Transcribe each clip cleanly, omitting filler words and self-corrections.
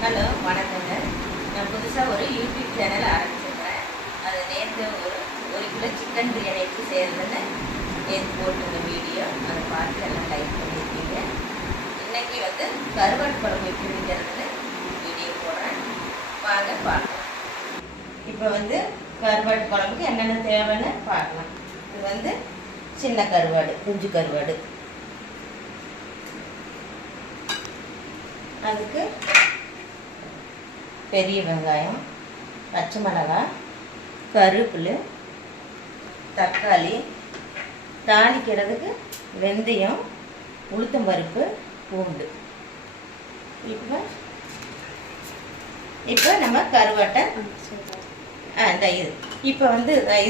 Hello வணக்கங்க. நான் புதுசாக ஒரு யூடியூப் சேனல் ஆரம்பிச்சிருக்கிறேன். அது நேற்று ஒரு கிலோ சிக்கன் பிரியாணி எப்படி செய்கிறதுன்னு நேற்று போட்டிருந்த வீடியோ அதை பார்த்து எல்லாம் லைக் பண்ணியிருக்கீங்க. இன்றைக்கி கருவாட்டு குழம்பு எப்படி வைக்கிறதுன்னு வீடியோ போடுறேன், வாங்க பார்க்கலாம். இப்போ கருவாட்டு குழம்புக்கு என்னென்ன தேவைன்னு பார்க்கலாம். இது சின்ன கருவாடு, குஞ்சு கருவாடு. அதுக்கு பெரிய வெங்காயம், பச்சை மிளகாய், கருவேப்பிலை, தக்காளி, தாளிக்கிறதுக்கு வெந்தயம், உளுத்தம்பருப்பு, பூண்டு. இப்போ நம்ம கருவாட்டை இது இப்போ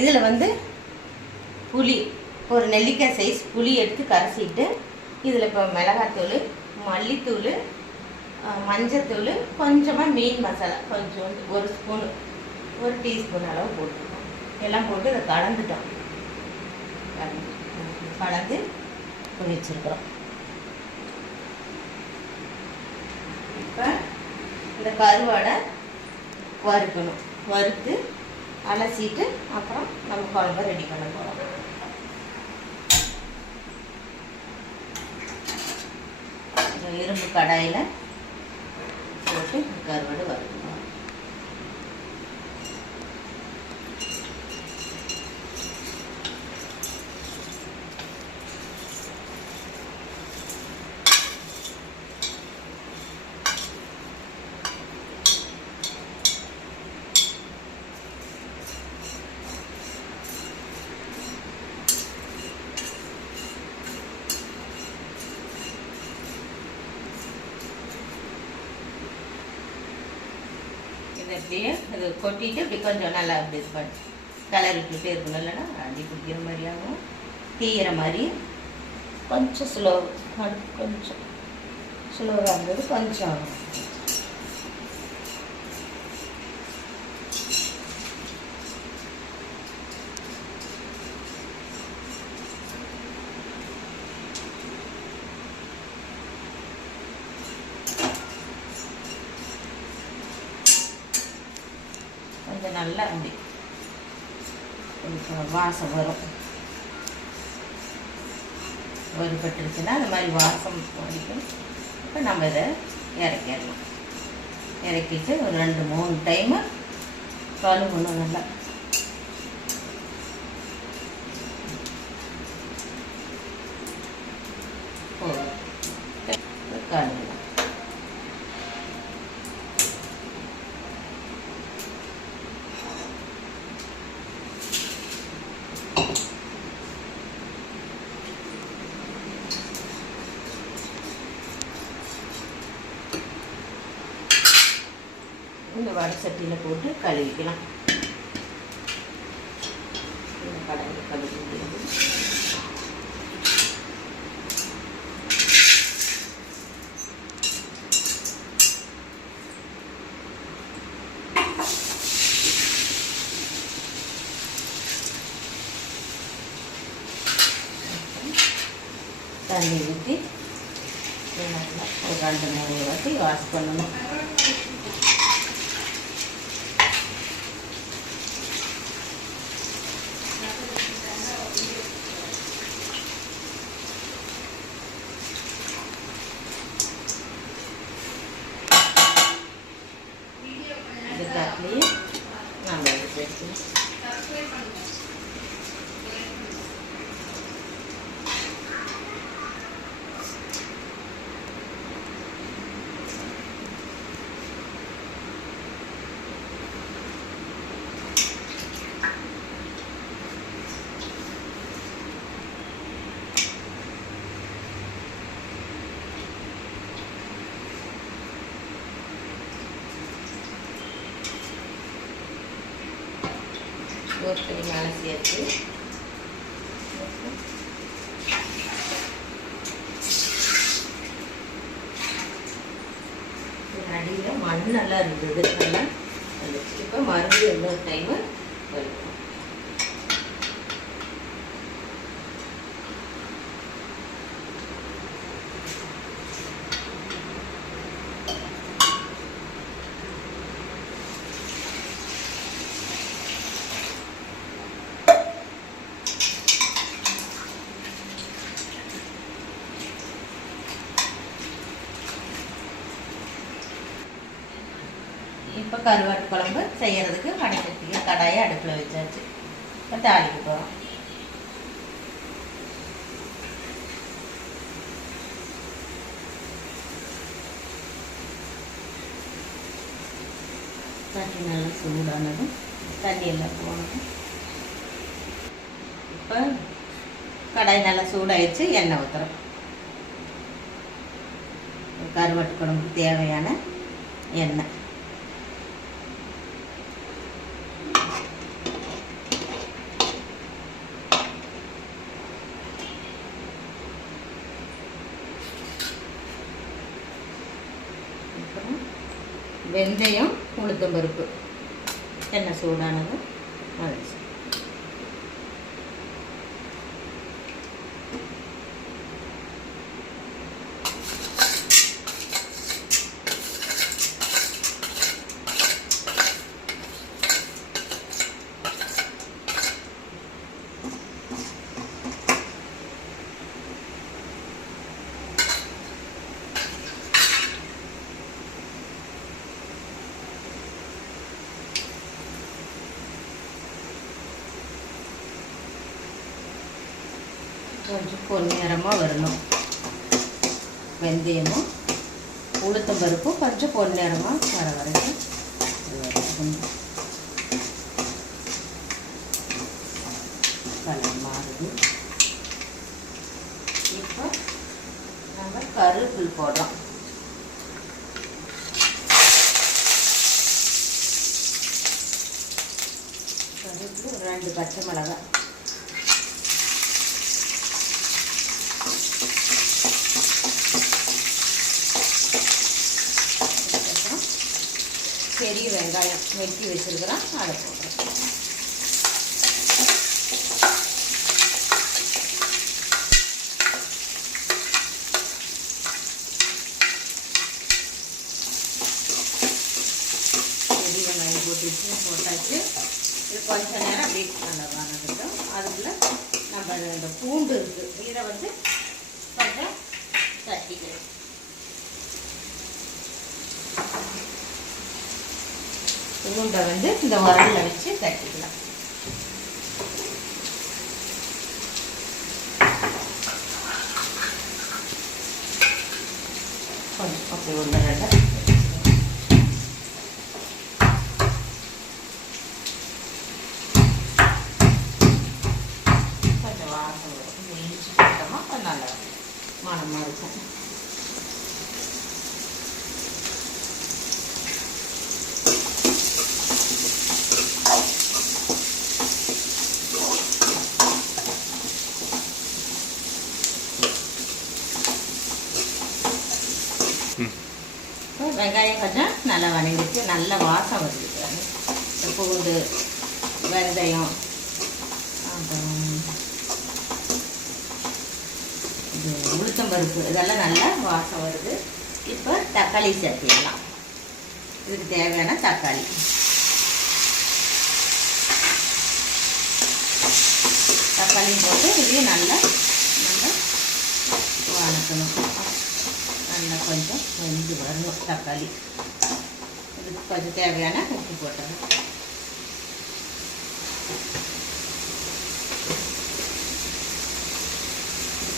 இதில் புளி, ஒரு நெல்லிக்காய் சைஸ் புளி எடுத்து கரைச்சிட்டு இதில் இப்போ மிளகாத்தூள், மல்லித்தூள், மஞ்சத்தூள், கொஞ்சமாக மீன் மசாலா கொஞ்சோண்டு ஒரு ஸ்பூனு, ஒரு டீஸ்பூன் அளவு போட்டுருக்கோம். எல்லாம் போட்டு இதை கலந்துட்டோம். கலந்து வச்சுருக்குறோம். இப்போ இந்த கருவாடை வறுக்கணும். வறுத்து அலசிட்டு அப்புறம் நம்ம குழம்பை ரெடி பண்ண போகிறோம். இரும்பு கடாயில் போட்டு கருவாடு வறுக்கணும். அப்படியே அது கொட்டிட்டு இப்படி கொஞ்சம் நல்லா அப்படி இது பண்ணி கலர் விட்டுட்டே இருக்கணும். இல்லைன்னா அடி பிடிக்கிற மாதிரியாகவும் தீயிற மாதிரி கொஞ்சம் கொஞ்சம் ஸ்லோவாக இருந்தது கொஞ்சம் ஆகும். கொஞ்சம் நல்லா அப்படி வாசம் வரும். வறுபட்டுருச்சுன்னா அந்த மாதிரி வாசம் வரைக்கும் இப்போ நம்ம இதை இறக்கிடலாம். இறக்கிட்டு ஒரு 2-3 டைமு கழுவணும். நல்லா கழுவலாம். இந்த வடை சட்டியில் போட்டு கழுவிக்கலாம். கலந்து கழுவிக்கிறது. தண்ணி ஊற்றி நல்லா ஒரு 2-3 வாட்டி வாஷ் பண்ணணும். தட்டிலேயே நம்ம எடுத்து வச்சுக்கணும். ஒரு கை மேலே சேர்த்து அடியில் மண் நல்லா இருந்தது. நல்லா இப்போ மறுபடியும் இன்னொரு டைமு வரும். இப்போ கருவாட்டு குழம்பு செய்யறதுக்கு வடச்சட்டிக்கு கடாயை அடுப்பில் வச்சாச்சு. இப்போ தாளிக்க போகிறோம். தண்ணி நல்லா சூடானதும் தண்ணி எல்லாம் போனதும் இப்போ கடாய் நல்லா சூடாயிடுச்சு. எண்ணெய் ஊற்றுறோம். கருவாட்டு குழம்புக்கு தேவையான எண்ணெய். அப்புறம் வெந்தயம், உளுத்தம்பருப்பு. எண்ணெய் சூடானதும் வதச்சு கொஞ்சம் பொன்னிறமாக வரணும். வெந்தயமும் உளுத்தம்பருப்பும் கொஞ்சம் பொன்னிறமாக வர வரைக்கும் கலர் மாறுது. இப்போ நம்ம கருவேப்பிலை போடுறோம். கருவேப்பிலை 2 பச்சை மிளகாய். பெரிய வெங்காயம் வெட்டி வச்சிருக்கிறோம், அதை போடுறோம். பெரிய வெங்காயம் போட்டாச்சு. இது கொஞ்ச நேரம் அப்படியே நல்லா வதக்கட்டும். அதுக்குள்ள நம்ம இந்த பூண்டு இருக்குது, இதை வந்து கொஞ்சம் தட்டிக்கிறோம். பூண்டை வந்து இந்த உரல்ல வச்சு தட்டிக்கலாம். கொஞ்சம் அப்படி 1-2 கொஞ்சம் வாசம் வரும். இஞ்சி போட்டோமா கொஞ்சம் நல்லா மணமாக இருக்கும். வெங்காயம் கொஞ்சம் நல்லா வணங்கிட்டு நல்ல வாசம் வருது. இந்த பூண்டு, வெந்தயம், அப்புறம் இது உளுத்தம்பருப்பு, இதெல்லாம் நல்லா வாசம் வருது. இப்போ தக்காளி சேர்த்திடலாம். இதுக்கு தேவையான தக்காளி. தக்காளியும் போட்டு இதையும் நல்லா வணக்கணும். நல்லா கொஞ்சம் வெந்து வரணும் தக்காளி. இதுக்கு கொஞ்சம் தேவையான உப்பு போட்டணும்.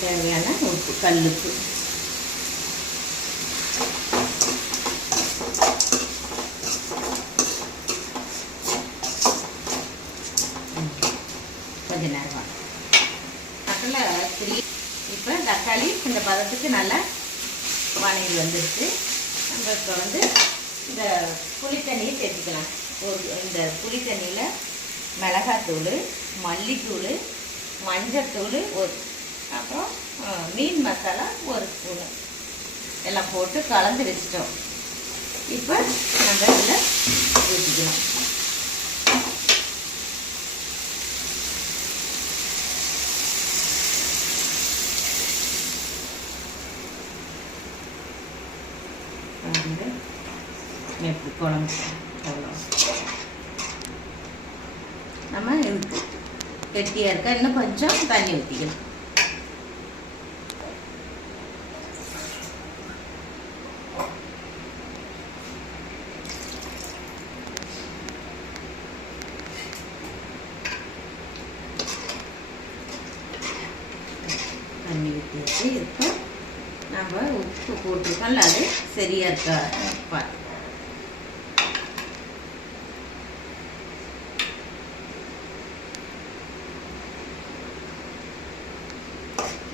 தேவையான உப்பு, கல்லுப்பு. கொஞ்ச நேரம் அதில் இப்போ தக்காளி இந்த பதத்துக்கு நல்லா வணங்கி வந்துடுச்சு. நம்ம இப்போ வந்து இந்த புளித்தண்ணியை சேர்த்துக்கலாம். இந்த புளித்தண்ணியில் மிளகாத்தூள், மல்லித்தூள், மஞ்சத்தூள், அப்புறம் மீன் மசாலா 1 ஸ்பூனு எல்லாம் போட்டு கலந்து வச்சிட்டோம். இப்போ நம்ம இதில் ஊற்றிக்கலாம். எப்படி குழம்பு அவ்வளோ நம்ம கெட்டியாக இருக்க இன்னும் கொஞ்சம் தண்ணி ஊற்றிக்கணும். உப்பு போட்டிருக்கோம்ல, அது சரியாக இருக்கா பார்த்து.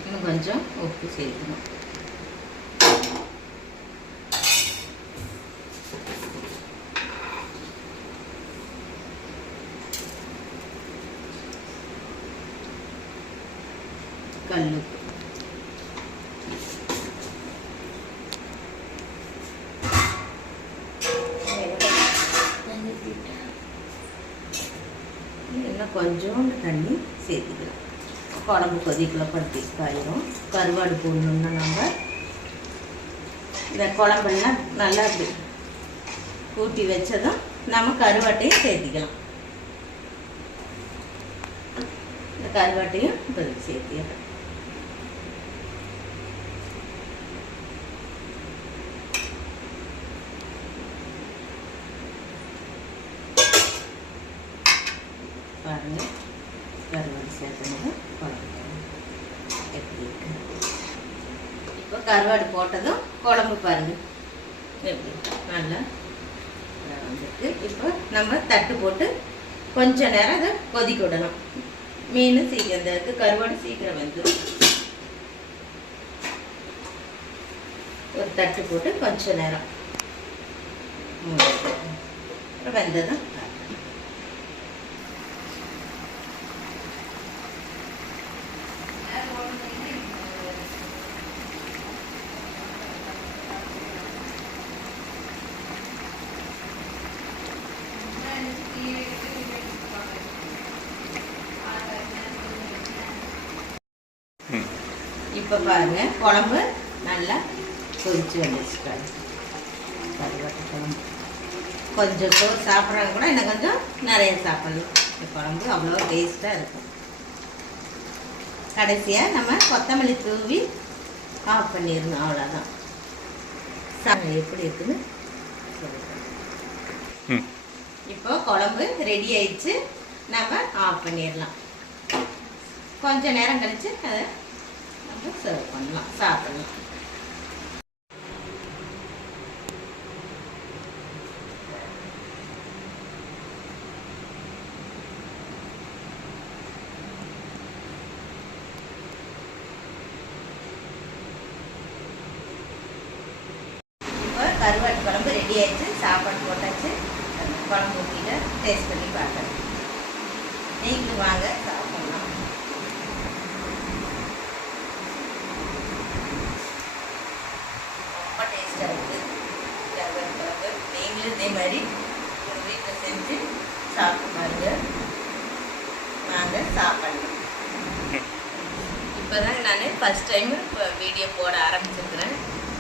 இன்னும் கொஞ்சம் உப்பு சேர்க்கணும். கல்லுப்பு. இன்னும் கொஞ்சோண்டு தண்ணி சேர்த்துக்கலாம். குழம்பு கொதிக்கல படுத்தி காயிரும். கருவாடு போடணுன்னா நம்ம இந்த குழம்பெல்லாம் நல்லா இப்படி கூட்டி வச்சதும் நம்ம கருவாட்டையும் சேர்த்திக்கலாம். இந்த கருவாட்டையும் இப்போ சேர்த்திக்கலாம். பாருங்கள், கருவாடு சேர்த்தனது குழம்பு எப்படி இருக்கு. இப்போ கருவாடு போட்டதும் குழம்பு பாருங்கள் எப்படி நல்லா வந்துருக்கு. இப்போ நம்ம தட்டு போட்டு கொஞ்ச நேரம் அதை கொதிக்க விடணும். மீன் சீக்கிரம் இருக்கு, கருவாடு சீக்கிரம் வந்துடும். ஒரு தட்டு போட்டு கொஞ்ச நேரம் வெந்ததும் இப்போ பாருங்க குழம்பு நல்லா கொதிச்சு வந்துச்சுக்காரு. கருவாட்டு குழம்பு கொஞ்சம் சோறு சாப்பிட்றாங்க கூட இன்னும் கொஞ்சம் நிறைய சாப்பிடலாம். இந்த குழம்பு அவ்வளோ டேஸ்ட்டாக இருக்கும். கடைசியாக நம்ம கொத்தமல்லி தூவி ஆஃப் பண்ணிடணும். அவ்வளோதான். எப்படி இருக்குன்னு சொல்லுங்கள். இப்போ குழம்பு ரெடி ஆயிடுச்சு. நம்ம ஆஃப் பண்ணிடலாம். கொஞ்சம் நேரம் கழிச்சு அதை நம்ம சர்வ் பண்ணலாம், சாப்பிடலாம். இப்போ கருவாட்டு குழம்பு ரெடி ஆயிடுச்சு. சாப்பாடு போட்டாச்சு. குழம்பு ஊற்றிட்டு டேஸ்ட் பண்ணி பார்க்குறேன். நீங்களும் வாங்க சாப்பிடலாம். ரொம்ப டேஸ்ட்டாக இருக்குது கருவாட்டு குழம்பு. நீங்களும் இதே மாதிரி உங்கள் வீட்டில் செஞ்சு சாப்பிட்டு பாருங்க. வாங்க சாப்பிடலாம். இப்போ தான் நான் ஃபஸ்ட் டைம் வீடியோ போட ஆரம்பிச்சிருக்கிறேன்.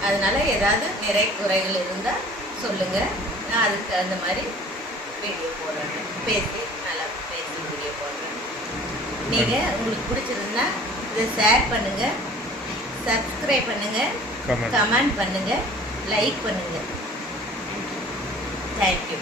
அதனால ஏதாவது நிறை குறைகள் இருந்தால் சொல்லுங்கள். நான் அதுக்கு தகுந்த மாதிரி வீடியோ போடுறேன். பேசி நல்லா பேசி வீடியோ போடுறேன். நீங்கள் உங்களுக்கு பிடிச்சிருந்தா இதை ஷேர் பண்ணுங்கள், சப்ஸ்கிரைப் பண்ணுங்கள், கமெண்ட் பண்ணுங்கள், லைக் பண்ணுங்கள். தேங்க்யூ.